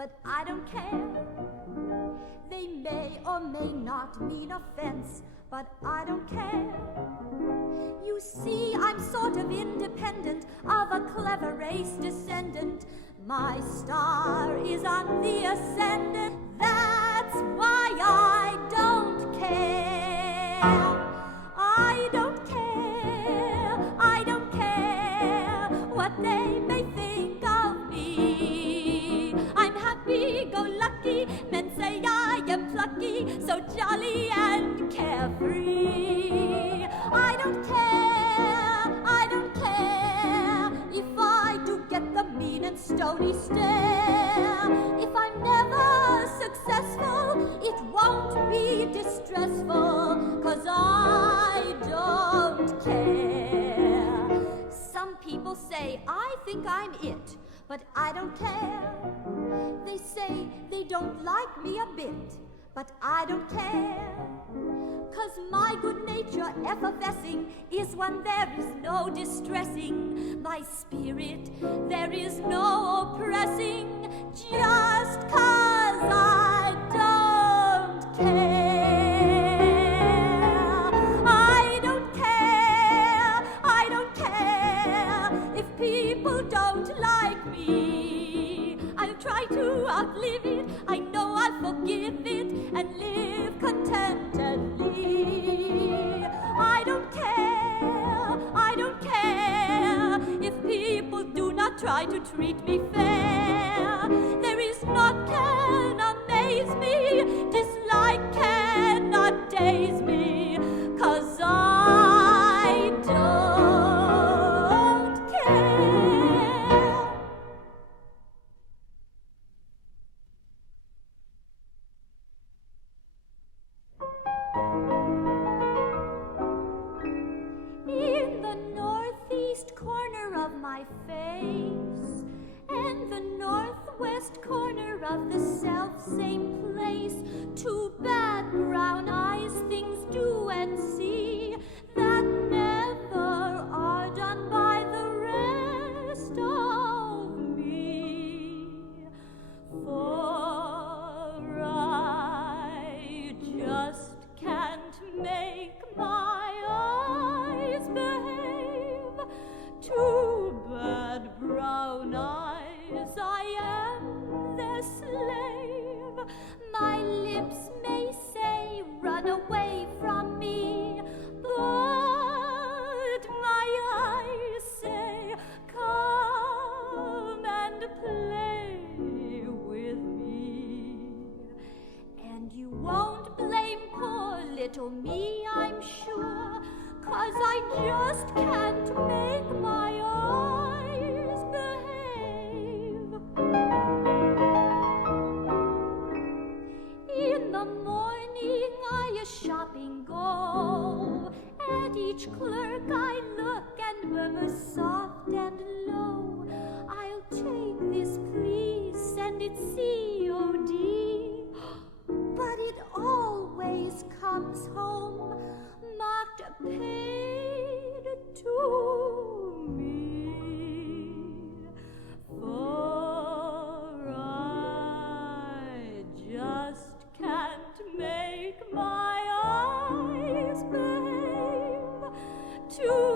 but I don't care. They may or may not mean offense, but I don't care. You see, I'm sort of independent, of a clever race descendant. My star is on the ascendant. That's why I don't care. I don't care. I don't care what they may think of me. I'm happy-go-lucky. Men say I am plucky, so jolly and carefree. I don't care. I don't care if I do get the mean and stony stare. If I'm never successful, it won't be distressful, 'cause I don't care. Some people say I think I'm it, but I don't care. They say they don't like me a bit, but I don't care. 'Cause my good nature effervescing is one there is no distressing. My spirit there is no oppressing, just 'cause I don't care. I don't care. I don't care if people don't like me. I'll try to outlive it. I know I'll forgive it and live contentedly. I don't care. I don't care if people do not try to treat me fair. There is naught can amaze me. Dislike cannot daze me, 'cause I don't care. In the northeast corner of my face and the northwest corner of the self-same place, two bad brown eyes things do and see that never are done by the rest of me. For I just can't make my eyes behave. Two bad brown eyes, I am their slave. My lips may say, run away from me, but my eyes say, come and play with me. And you won't blame poor little me, I'm sure, 'cause I just can't make my eyes behave. In the morning I a-shopping go. At each clerk I look and murmur soft and low, I'll take this, please, send it COD. But it always comes home marked paid to me. For I just can't make my eyes behave. Two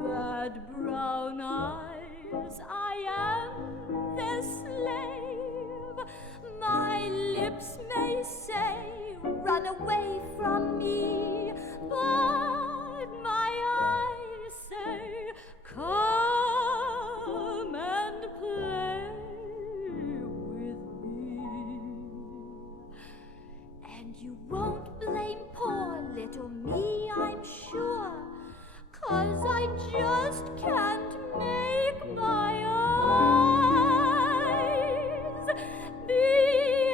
bad brown eyes, I am their slave. My lips may say, run away from me, but my eyes say, come and play with me. And you won't blame poor little me, I'm sure, 'cause I just can't make my eyes behave.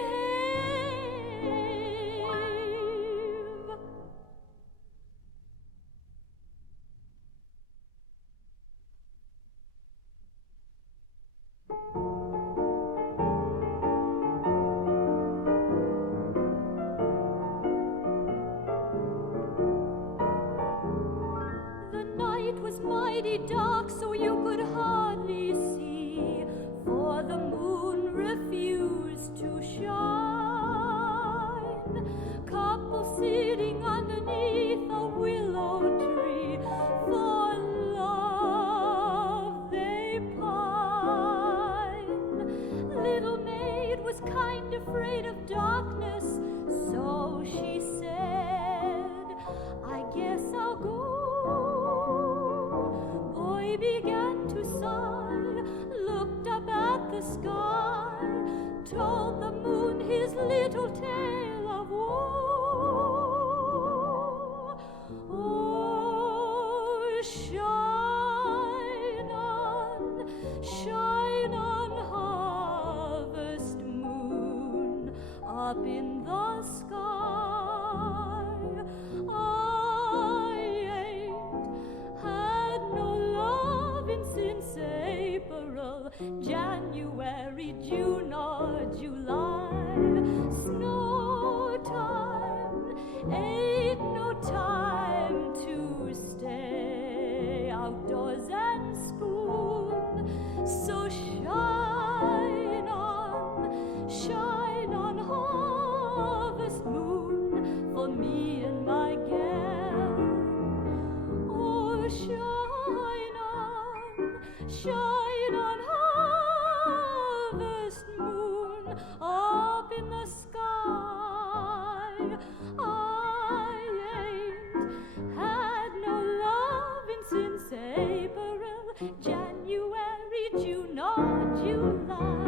The night was mighty dark, so you could hardly see, for the moon refused to shine. Couple sitting underneath a willow tree, for love they pine. Little maid was kind afraid of darkness, so she said, I guess I'll go. Boy began to sigh, looked up at the sky, told the moon his little tale of woe. Oh, shine on, harvest moon, up in the sky. I ain't had no lovin' since April, January, June or July. Snow time ain't no time to stay outdoors and spoon. So shine on, harvest moon, for me and my gal. Oh, shine on, harvest moon, up in the sky. I ain't had no lovin' since April, January, June or July.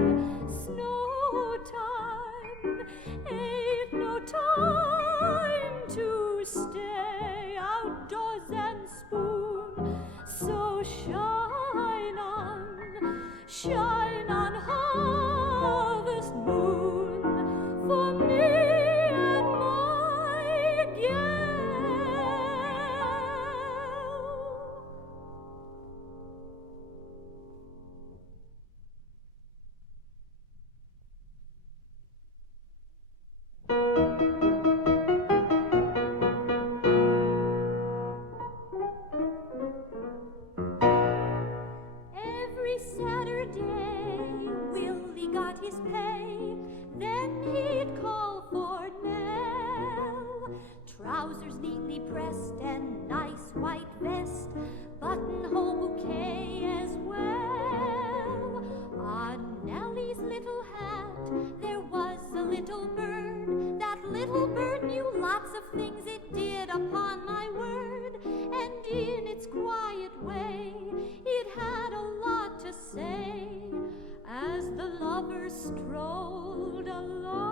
Snow time ain't no time to stay outdoors and spoon. So shine on, harvest moon, for me and my gal. Every Saturday, Willie got his pay. Then he'd call for Nell. Trousers neatly pressed and nice white vest, buttonhole bouquet as well. On Nellie's little hat there was a little bird. That little bird knew lots of things, it did, upon my word. And in its quiet way, it had a lot to say as the lovers strolled along.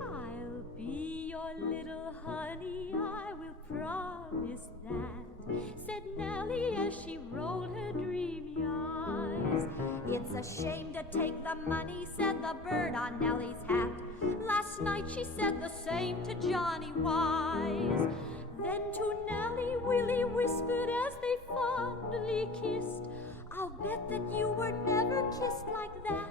I'll be your little honey, I will promise that, said Nellie as she rolled her dreamy eyes. It's a shame to take the money, said the bird on Nellie's hat. Last night she said the same to Johnny Wise. Then to Nellie, Willie whispered as they fondly kissed, I'll bet that you were never kissed like that.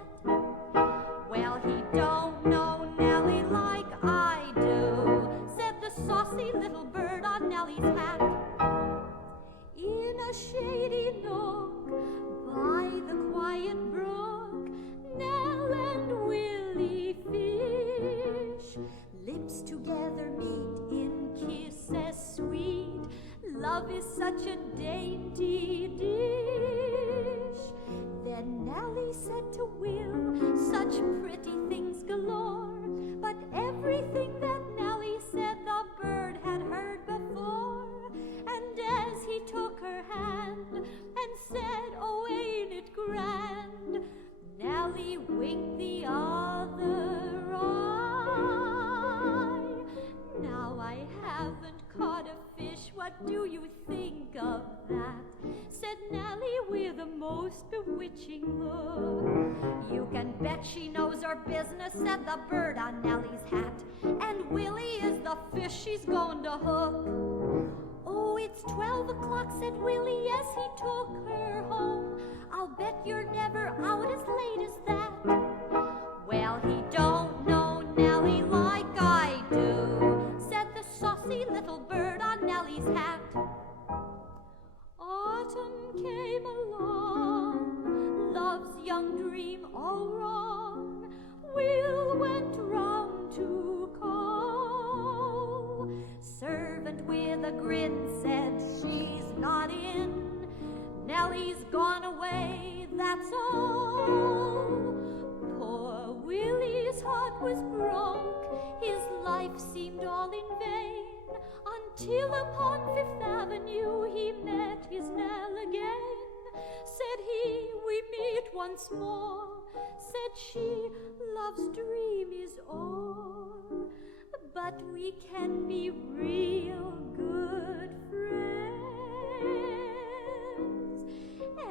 Well, he don't know Nellie like I do, said the saucy little bird on Nellie's hat. In a shady nook by the quiet brook, Nell and Willie fish. Lips together meet in kiss as sweet. Love is such a dainty dish. Then Nellie said to Will, such pretty things galore. But everything that Nellie said the bird had heard before. And as he took her hand and said, oh, ain't it grand, Nellie winked the other eye. Now I haven't caught a fish, what do you think of that? Said Nellie with a most bewitching look. You can bet she knows her business, said the bird on Nellie's hat. And Willie is the fish she's going to hook. Oh, it's 12 o'clock, said Willie as he took her home. I'll bet you're never out as late as that. Well, he don't know Nellie like I do, said the saucy little bird on Nellie's hat. Autumn came along, love's young dream all wrong. a grin, said she's not in. Nellie's gone away, that's all. Poor Willie's heart was broke, his life seemed all in vain, until upon Fifth Avenue he met his Nell again. Said he, we meet once more. Said she, love's dream is o'er, but we can be real good friends.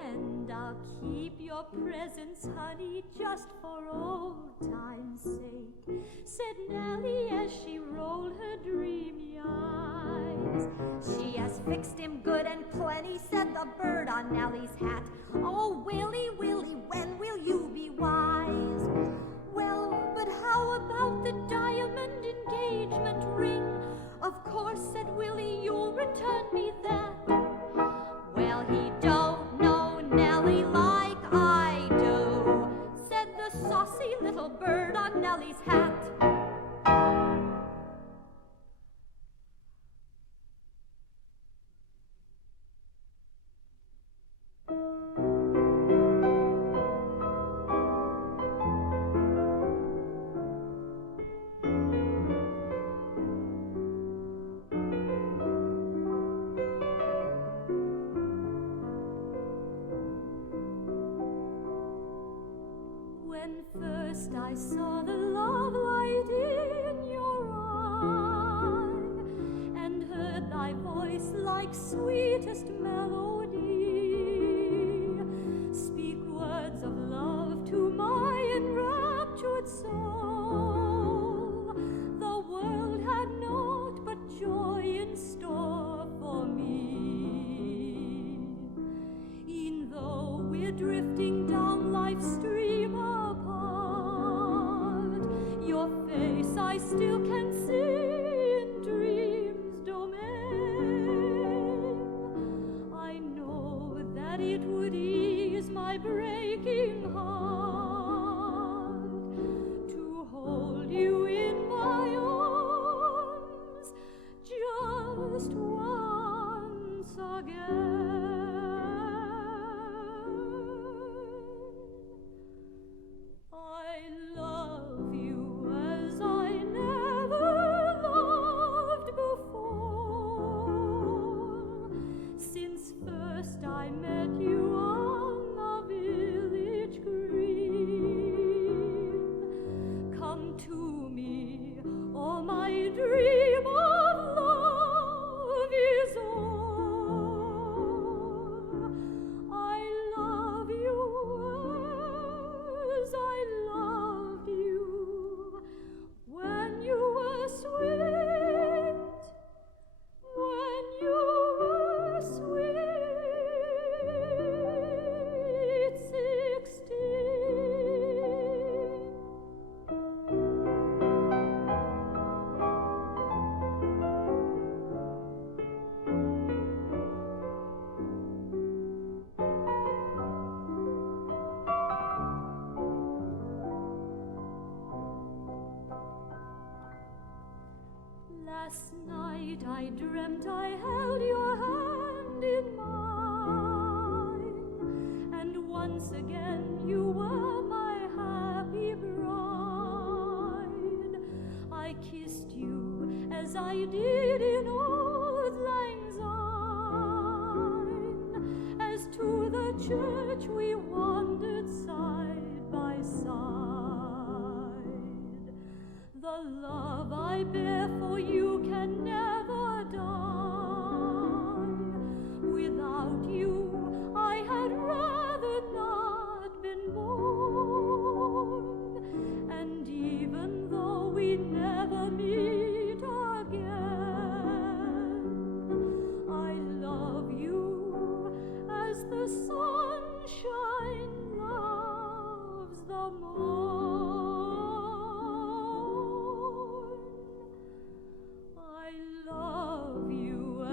And I'll keep your presents, honey, just for old time's sake, said Nellie as she rolled her dreamy eyes. She has fixed him good and plenty, said the bird on Nellie's hat. Oh, Willie, Willie, when will you be wise? Well, but how about the diamond engagement ring? Of course, said Willie, you'll return me that. Well, he don't know Nellie like I do, said the saucy little bird on Nellie's hat. First I saw the love light in your eye, and heard thy voice like sweetest melody speak words of love to my enraptured soul. The world had naught but joy in store for me, e'en though we're drifting down life's stream apart. Your face I still can see in dreams' domain. I know that it would ease my breaking heart to hold you in my arms just once again. I love you as I never loved before, since first I met you on the village green. Come to me, oh my dream of love is o'er. I love you as I loved you when you were sweet, when you were sweet 16. Last night I dreamt I held your hand in mine, and once again you were my happy bride. I kissed you as I did in old lang syne, as to the church we wandered side by side. The love I bear for you can never die. Without you, I had rather not been born. And even though we never meet again, I love you as the sunshine loves the morn. I love you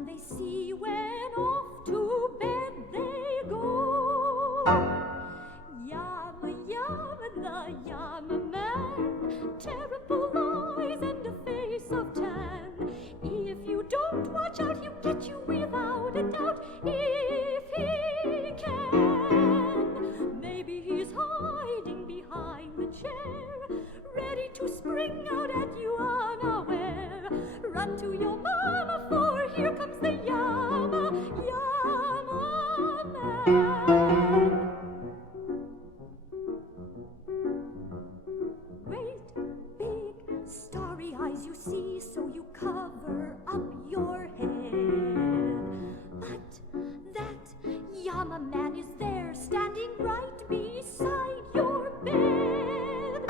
and they see when off to bed they go. Yama, yama, the yama man, terrible eyes and a face of tan. If you don't watch out, he'll get you without a doubt, if he can. Maybe he's hiding behind the chair, ready to spring out at you unaware. Run to your mama, for here comes the Yama, Yama man. Great, big, starry eyes you see, so you cover up your head. But that Yama man is there, standing right beside your bed.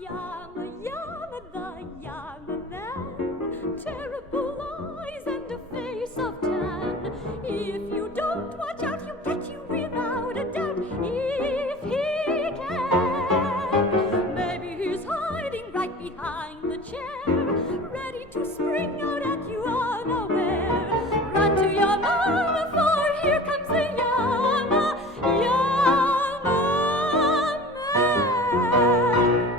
Yama, Yama, the Yama man, terrible eyes and a face of tan. If you don't watch out, he'll get you without a doubt, if he can. Maybe he's hiding right behind the chair, ready to spring out at you unaware. Run to your mama, for here comes the Yama, Yama man.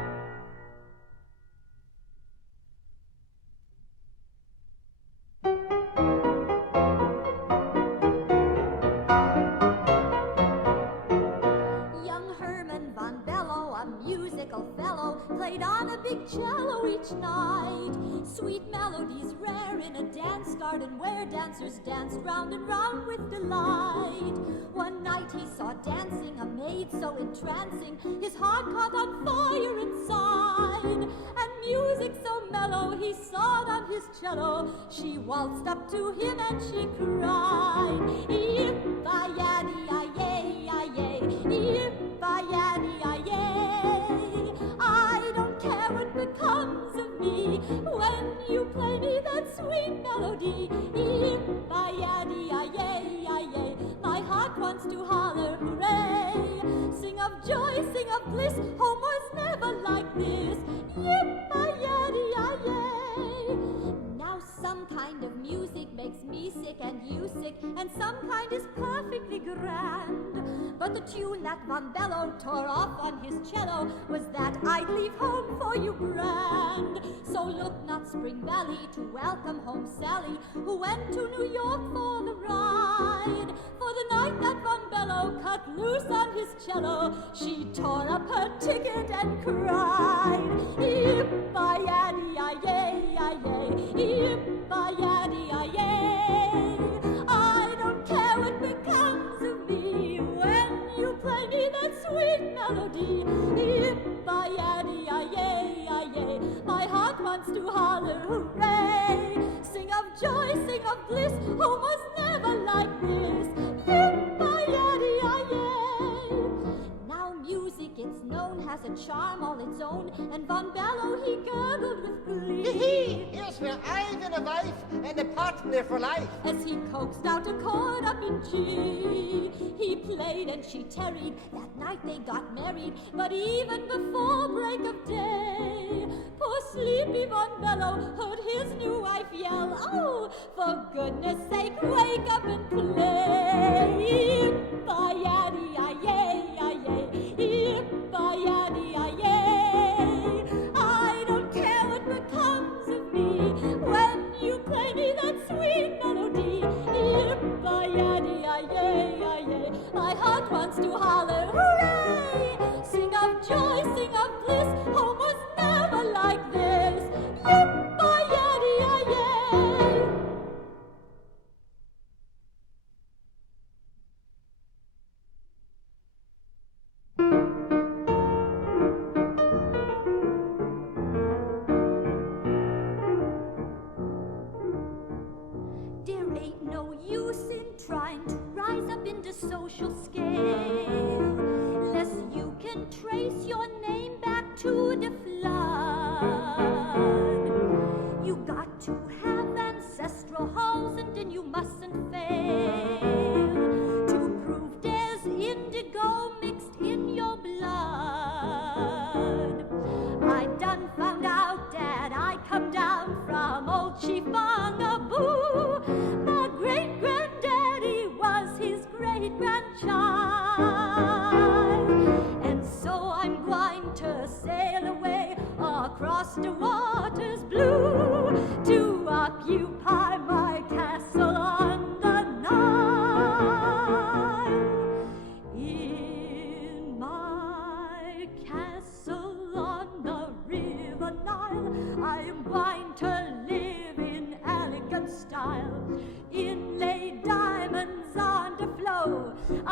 Young Herman Von Bello, a musical fellow, played on a big cello each night. Sweet melodies rare in a dance garden where dancers danced round and round with delight. One night he saw dancing a maid so entrancing, his heart caught on fire inside. And music so mellow he sawed on his cello, she waltzed up to him and she cried, "Yip-a-yaddy-a-yay-a-yay, yip-a-yaddy-a-yay. I don't care what becomes of me when you play me that sweet melody. Yip-a-yaddy-a-yay-a-yay. My heart wants to holler hooray. Sing of joy, sing of bliss, home was never like this. Yip-a-yaddy-a-yay." Now some kind of music makes me sick and you sick, and some kind is perfectly grand. But the tune that Von Bello tore off on his cello was that "I'd leave home for you" grand. So look not Spring Valley to welcome home Sally, who went to New York for the ride. For the night that Von Bello cut loose on his cello, she tore up her ticket and cried, "Yip-a-yaddy-a-yay-a-yay, yip-a-yaddy-a-yay. I don't care what becomes of me when you play me that sweet melody. Yip-a-yaddy-a-yay-a-yay. My heart wants to holler hooray. Sing of joy, sing of bliss, home was never like this. Yip-a-yaddy-a-yay." Now music, it's known, has a charm all its own, and Von Bello, he gurgled with glee. Here's for Ivan a wife and a partner for life. As he coaxed out a chord up in G, he played and she tarried. That night they got married, but even before break of day, poor sleepy Von Bello heard his new wife yell, "Oh, for goodness sake, wake up and play. Yip-a-yaddy-a-yay-a-yay, yip-a-yaddy-a-yay. I don't care what becomes of me when you play me that sweet melody. Yip-a-yaddy-a-yay-a-yay. My heart wants to holler hooray. Sing of joy, sing of bliss, home was never like this. Yip-a-yaddy-a-yay." There ain't no use in trying to rise up in the social scale, lest you can trace your name back to the flood. You got to have ancestral halls, and then you mustn't fail to prove there's indigo mixed in your blood. I done found out that I come down from old Chief Bungaboo,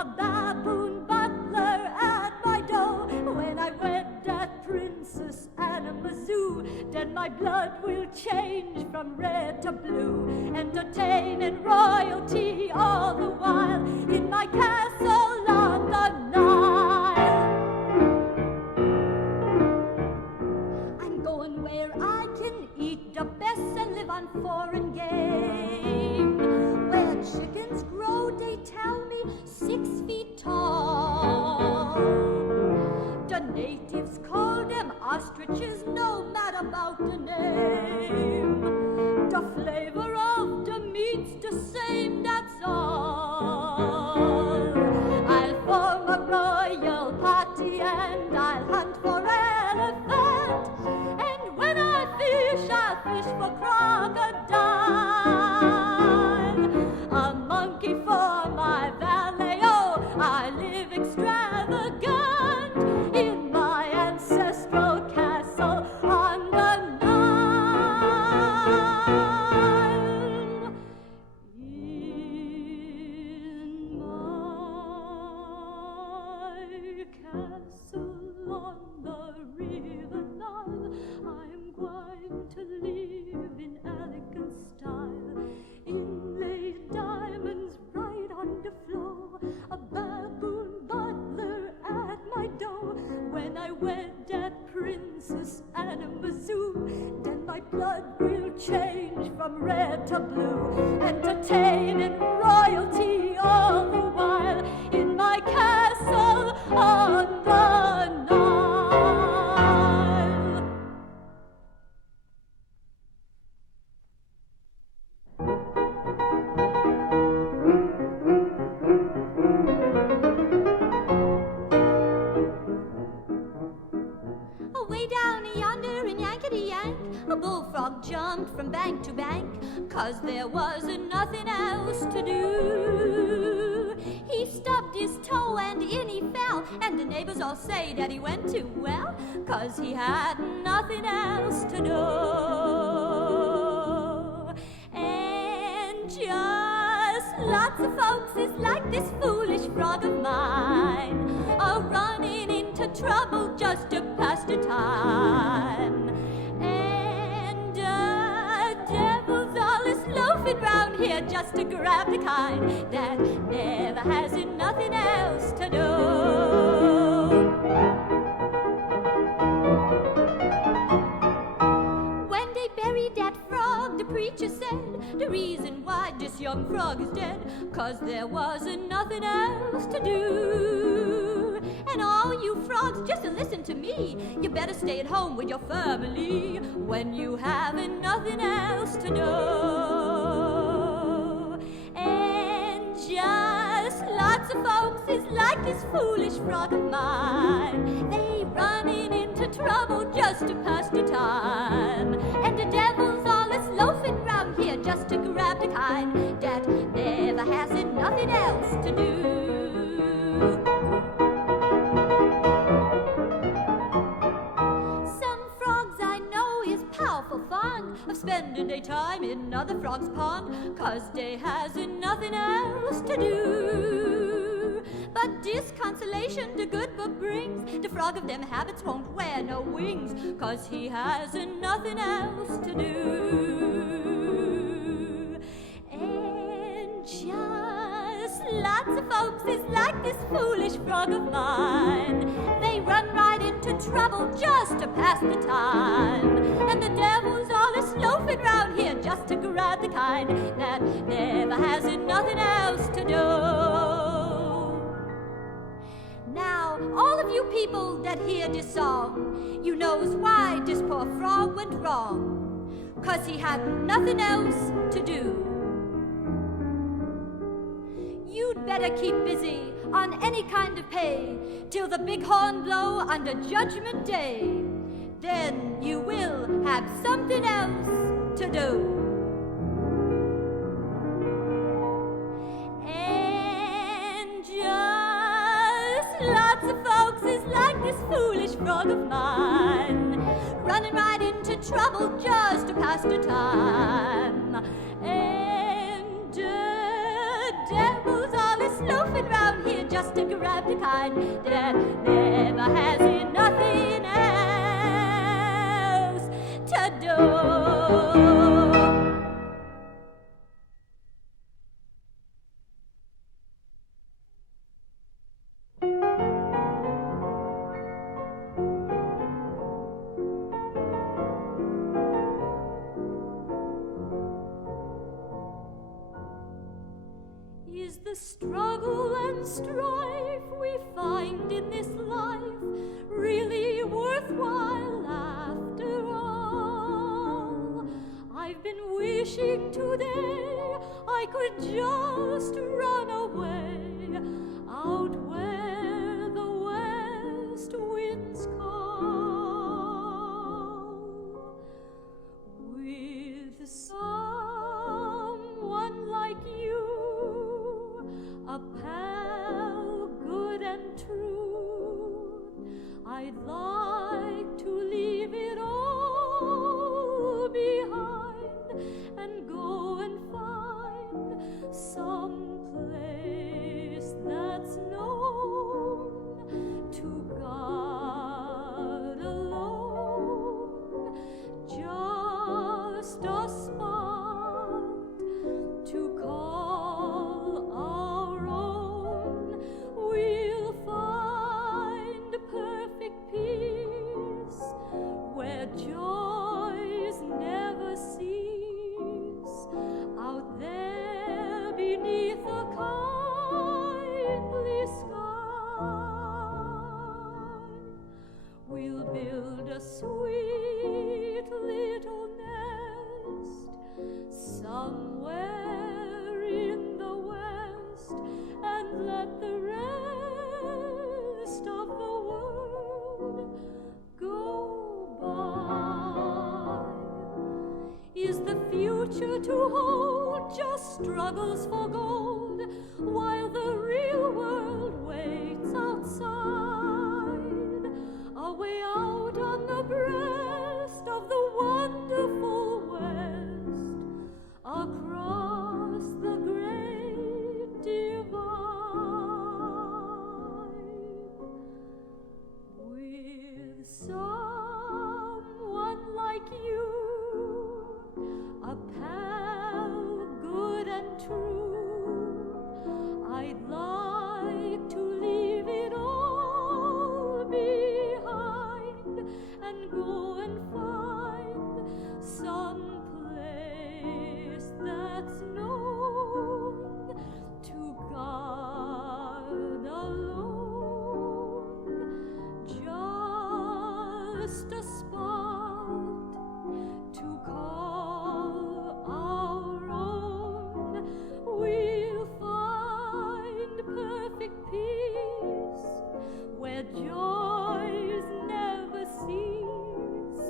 a baboon butler at my door. When I wed that Princess Anamazoo, then my blood will change from red to blue, entertaining royalty all the while in my castle on the Nile. I'm going where I can eat the best and live on foreign game, where chickens grow, they tell me, 6 feet tall. The natives call them ostriches, no matter about the name. The flavor of the meat's the same, that's all. I'll form a royal party and I'll hunt for elephant, and when I fish, I'll fish for crocodile. A monkey for my valet, oh, I live extravagant in my ancestral castle on the Nile. In my castle on the river Nile, I'm going to live in elegant style. Inlaid diamonds right on the floor, a baboon butler at my door. When I wed that Princess Anamazoo, then my blood will change from red to blue, entertaining royalty all the while in my castle on the Nile. Way down yonder in Yankety-Yank, a bullfrog jumped from bank to bank, 'cause there wasn't nothing else to do. He stubbed his toe and in he fell, and the neighbors all say that he went too well, 'cause he had nothing else to do. And just lots of folks is like this foolish frog of mine, running into trouble just to pass the time. And devils all is loafing round here just to grab the kind that never has nothing else to do. When they buried that frog, the preacher said the reason why this young frog is dead, 'cause there wasn't nothing else to do. And all you frogs, just listen to me, you better stay at home with your family when you haven't nothing else to do. And just lots of folks is like this foolish frog of mine. They running into trouble just to pass the time. And the devil's all is loafing round here just to grab the kind that never has nothing else to do. Fond of spending their time in another frog's pond, 'cause they hasn't nothing else to do. But this consolation the good book brings, the frog of them habits won't wear no wings, 'cause he hasn't nothing else to do. And just lots of folks is like this foolish frog of mine. They run right into trouble just to pass the time. And the devil's all is loafing round here just to grab the kind that never has nothing else to do. Now, all of you people that hear this song, you knows why this poor frog went wrong. 'Cause he had nothing else to do. You'd better keep busy on any kind of pay till the big horn blow on the judgment day. Then you will have something else to do. And just lots of folks is like this foolish frog of mine, running right into trouble just to pass the time. And devil's all is loafing round here just just to grab the kind that never has nothing else to do. Is the struggle and strife we find in this life really worthwhile after all? I've been wishing today I could just run away out where the west winds call, with someone like you, a pal good and true. I'd like to leave it all behind and go and find some place that's known to God alone, just a spot to call our own. We'll find perfect peace where joys never cease, out there beneath a kindly sky. We'll build a sweet little nest somewhere in the west and let the rest of the world go by. Is the future to hold just struggles for gold while the real world waits outside, away out on the breast of the wonderful west, across the great divide, with someone like you, a pal good and true. I'd like to leave it all behind and go and find some place that's known to God alone, just a spot to call our own. We'll find perfect peace where joys never cease,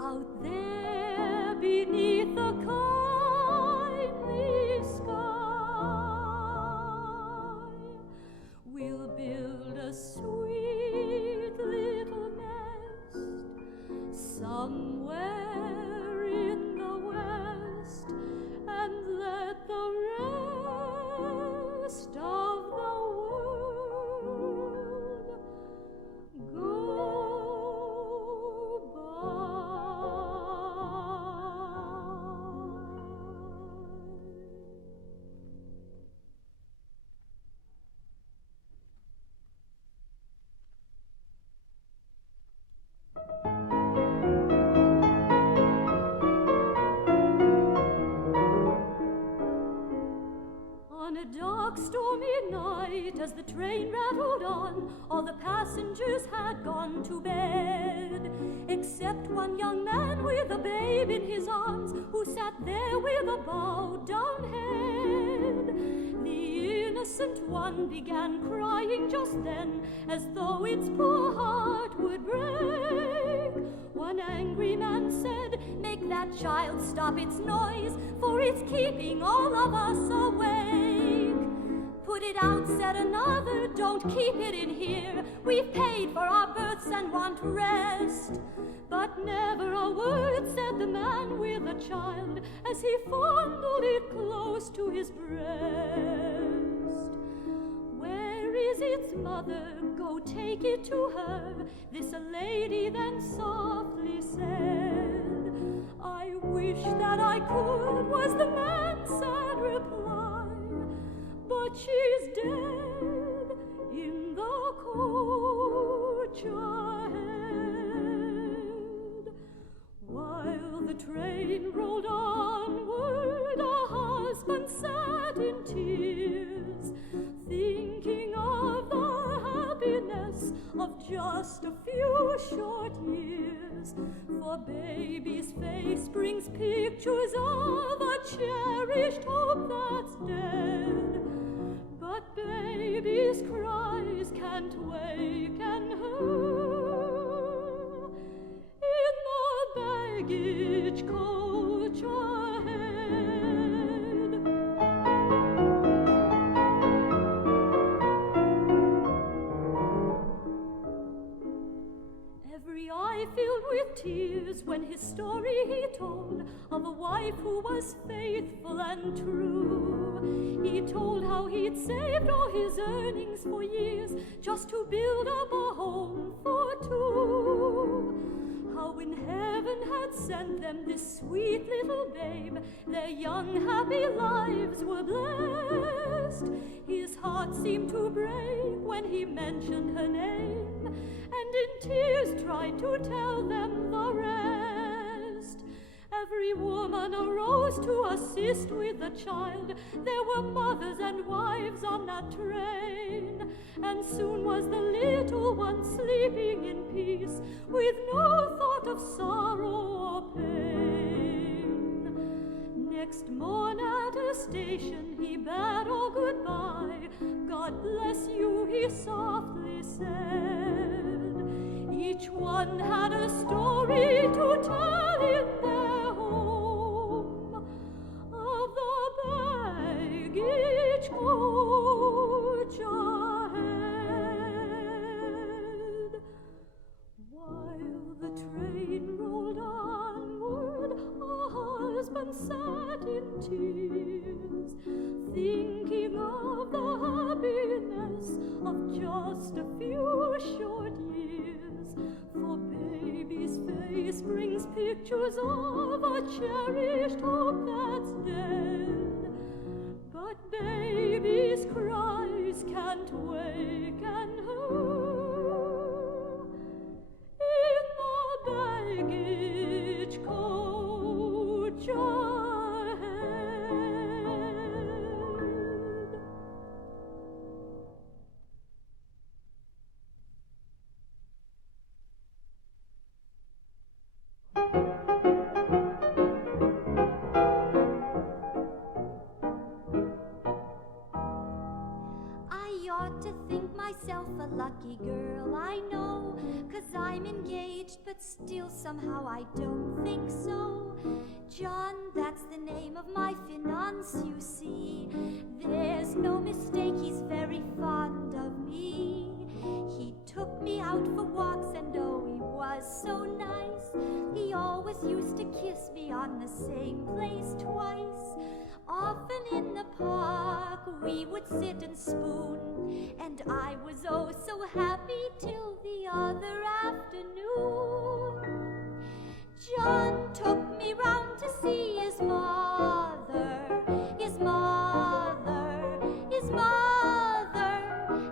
out there beneath the kindly sky. We'll build a sweet little nest somewhere in the west and let the rest of the world go On a dark, stormy night, as the train rattled on, all the passengers had gone to bed, except one young man with a babe in his arms, who sat there with a bowed down head. The innocent one began crying just then, as though its poor heart would break. One angry man said, "Make that child stop its noise, for it's keeping all of us awake." "Put it out," said another, "don't keep it in here. We've paid for our berths and want rest." But never a word said the man with the child, as he fondled it close to his breast. "Where is it his mother, go take it to her. This a lady then softly said. I wish that I could, was the man's sad reply. But she's dead in the coach ahead. While the train rolled onward, a husband sat in tears, thinking of the happiness of just a few short years. For baby's face brings pictures of a cherished hope that's dead. But baby's cries can't waken her in the baggage coach ahead. Every eye filled with tears when his story he told of a wife who was faithful and true. He told how he'd saved all his earnings for years just to build up a home for two. How in heaven had sent them this sweet little babe, their young happy lives were blessed. His heart seemed to break when he mentioned her name, and in tears tried to tell them the rest. Every woman arose to assist with the child. There were mothers and wives on that train, and soon was the little one sleeping in peace, with no thought of sorrow or pain. Next morn at a station he bade all goodbye. God bless you, he softly said. Each one had a story to tell in their home of the baggage coach ahead. While the train rolled onward, a husband sat in tears, thinking of the happiness of just a few short years. For baby's face brings pictures of a cherished hope that's dead. But baby's cries can't waken her in the baggage coach ahead. I ought to think myself a lucky girl, I know, 'cause I'm engaged, but still somehow I don't think so. John, that's the name of my fiancé, you see. There's no mistake, he's very fond of me. He took me out for walks, and oh, he was so nice. He always used to kiss me on the same place twice. Often in the park we would sit and spoon, and I was oh so happy till the other afternoon. John took me round to see his mother, his mother, his mother,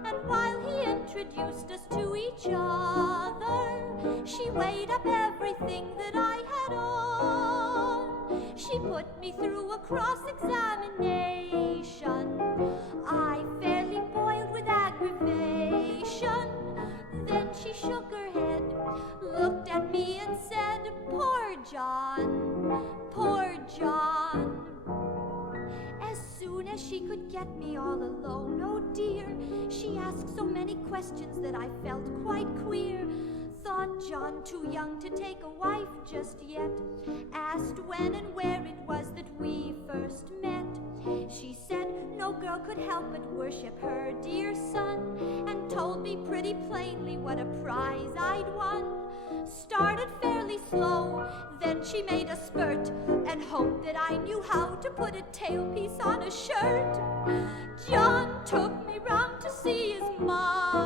and while he introduced us to each other, she weighed up everything that I had on. She put me through a cross-examination. I fairly boiled with aggravation. Then she shook her head, looked at me and said, "Poor John, poor John." As soon as she could get me all alone, oh dear, she asked so many questions that I felt quite queer. Thought John too young to take a wife just yet. Asked when and where it was that we first met. She said no girl could help but worship her dear son, and told me pretty plainly what a prize I'd won. Started fairly slow, then she made a spurt, and hoped that I knew how to put a tailpiece on a shirt. John took me round to see his mom.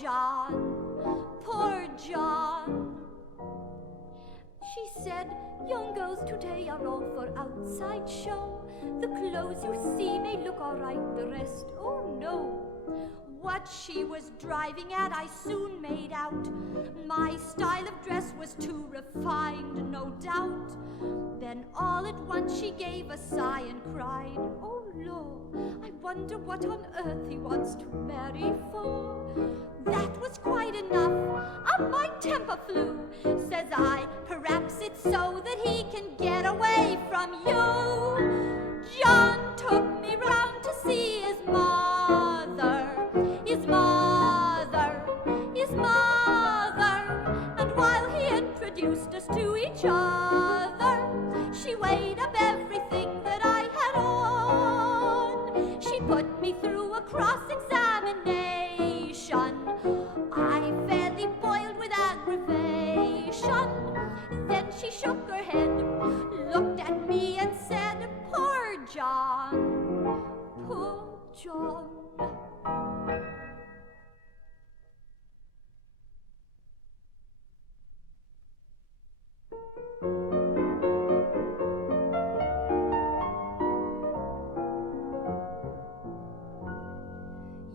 John, poor John. She said, young girls today are all for outside show. The clothes you see may look all right, the rest, oh no. What she was driving at I soon made out. My style of dress was too refined, no doubt. Then all at once she gave a sigh and cried, oh Lord, I wonder what on earth he wants to marry for. That was quite enough, up my temper flew. Says I, perhaps it's so that he can get away from you. John took me round to see his mother, his mother, his mother. And while he introduced us to each other, she weighed up everything that I had on. She put me through a cross-examination. I fairly boiled with aggravation. Then she shook her head, looked at me and said, poor John, poor John.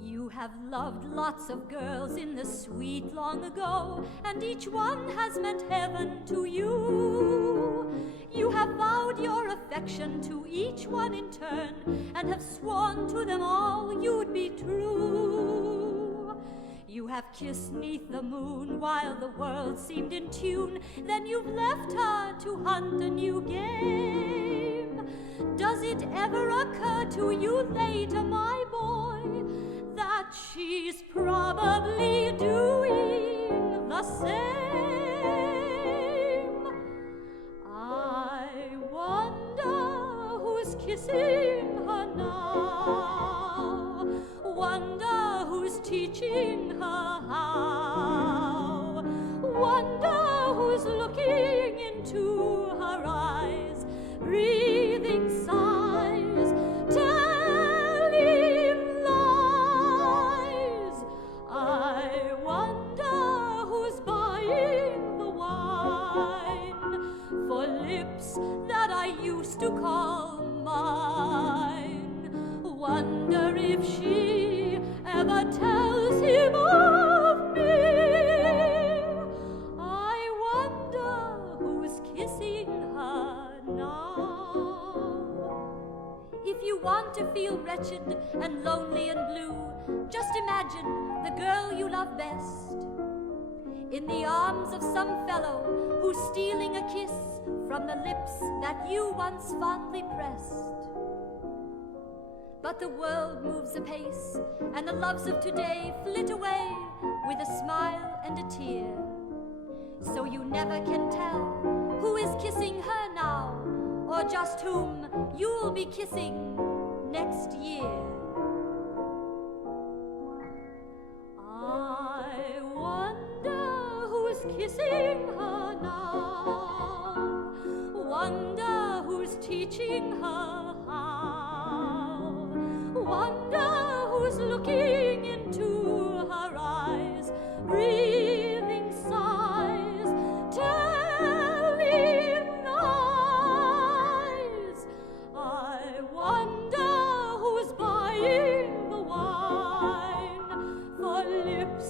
You have loved lots of girls in the sweet long ago, and each one has meant heaven to you. You have vowed your affection to each one in turn, and have sworn to them all you'd be true. You have kissed 'neath the moon while the world seemed in tune, then you've left her to hunt a new game. Does it ever occur to you later, my boy, that she's probably doing the same? I wonder who's kissing her now, wonder who's teaching her how, wonder who's looking into her eyes, breathing sighs, telling lies. I wonder who's buying the wine for lips that I used to call mine. Wonder if she ever tells him of me. I wonder who's kissing her now. If you want to feel wretched and lonely and blue, just imagine the girl you love best in the arms of some fellow who's stealing a kiss from the lips that you once fondly pressed. But the world moves apace, and the loves of today flit away with a smile and a tear. So you never can tell who is kissing her now, or just whom you'll be kissing next year. I wonder who's kissing her now, wonder who's teaching her how, wonder who's looking into her eyes, breathing sighs, telling lies. I wonder who's buying the wine for lips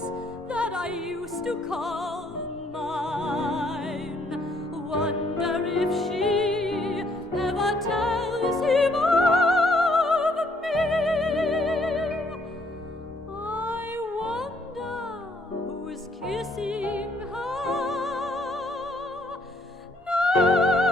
that I used to call mine. Wonder if she ever tells him of me. I wonder who's kissing her now.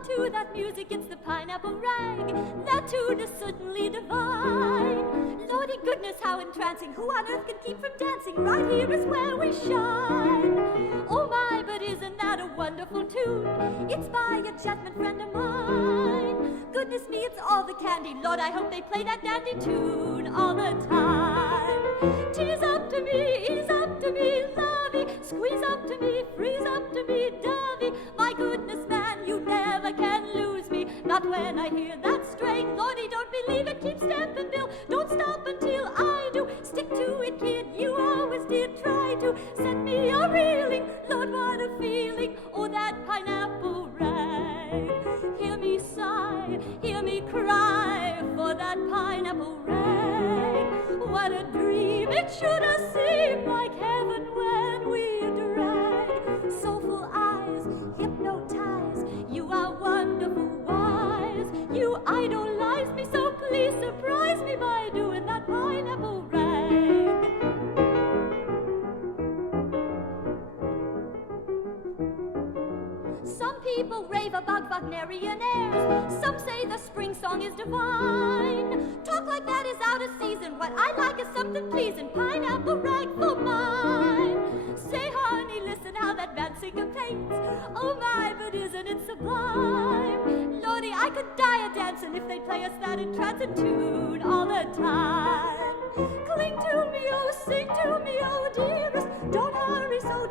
To that music, it's the pineapple rag. That tune is certainly divine. Lord, Lordy goodness, how entrancing! Who on earth can keep from dancing? Right here is where we shine. Oh my, but isn't that a wonderful tune? It's by a gentleman friend of mine. Goodness me, it's all the candy. Lord, I hope they play that dandy tune all the time. Tease up to me, ease up to me, lovey. Squeeze up to me, freeze up to me, dovey. My goodness, man, you never can lose me. Not when I hear that strain. Lordy, don't believe it, keep stamping, Bill. Don't stop until I do. Stick to it, kid, you always did try to set me a reeling. Lord, what a feeling, oh, that pineapple rag. Hear me sigh, hear me cry for that pineapple rag. What a dream, it should have seemed like heaven when we drag. Soulful eyes, hypnotize, you are wonderful wise. You idolize me, so please surprise me by doing that pineapple rag. Some people rave about Wagnerian airs. Some say the spring song is divine. Talk like that is out of season. What I like is something pleasing. Pineapple rag for mine. Say, honey, listen how that man syncopates. Oh my, but isn't it sublime? Lordy, I could die a-dancing if they play us that entrancing tune all the time. Cling to me, oh, sing to me, oh, dearest. Don't hurry so,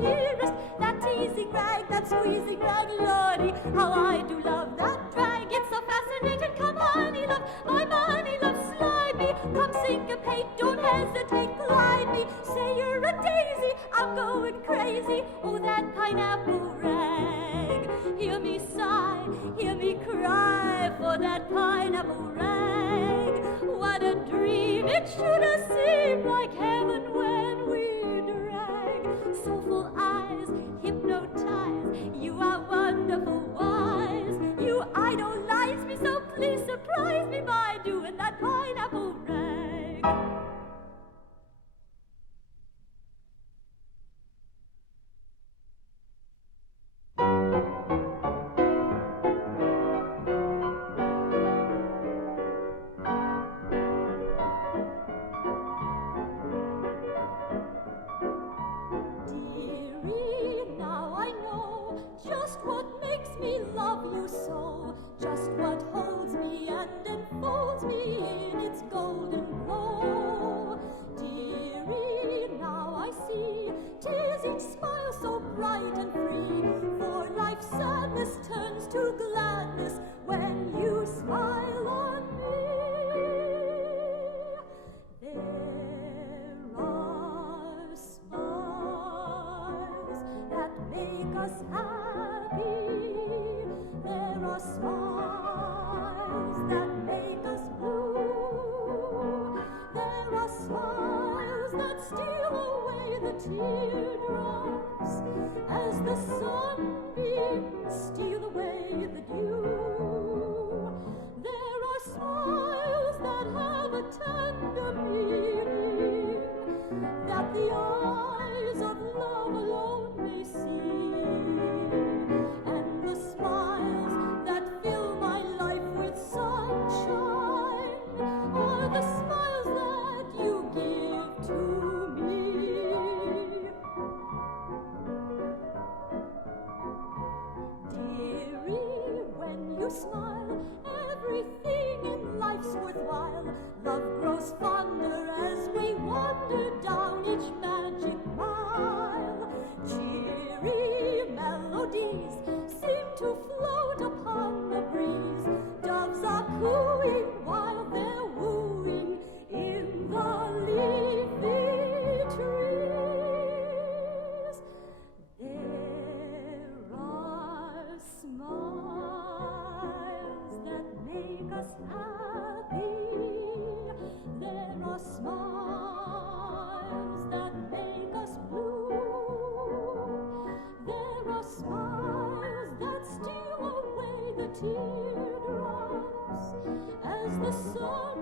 hearest. That teasing rag, that squeezing rag, Lordy, how I do love that drag. It's so fascinating, come honey, love, my money, love, slide me. Come syncopate, don't hesitate, glide me. Say you're a daisy, I'm going crazy. Oh, that pineapple rag. Hear me sigh, hear me cry for that pineapple rag. What a dream, it should have seemed like heaven when we drag. Soulful eyes, hypnotize, you are wonderful wise. You idolize me, so please surprise me by doing that pineapple rag. Just what holds me and enfolds me in its golden glow. Dearie, now I see 'tis each smile so bright and free. For life's sadness turns to gladness when you smile on me. There are smiles that make us happy. There are smiles that make us blue. There are smiles that steal away the teardrops as the sunbeams steal away the dew. There are smiles that have a tender meaning that the eyes of love alone may see. Smile, everything in life's worthwhile. Love grows fonder as we wander down each magic mile. Cheery melodies seem to float upon the breeze. Doves are cooing while they're wooing in the leafy trees. There are smiles that make us happy. There are smiles that make us blue. There are smiles that steal away the teardrops as the sun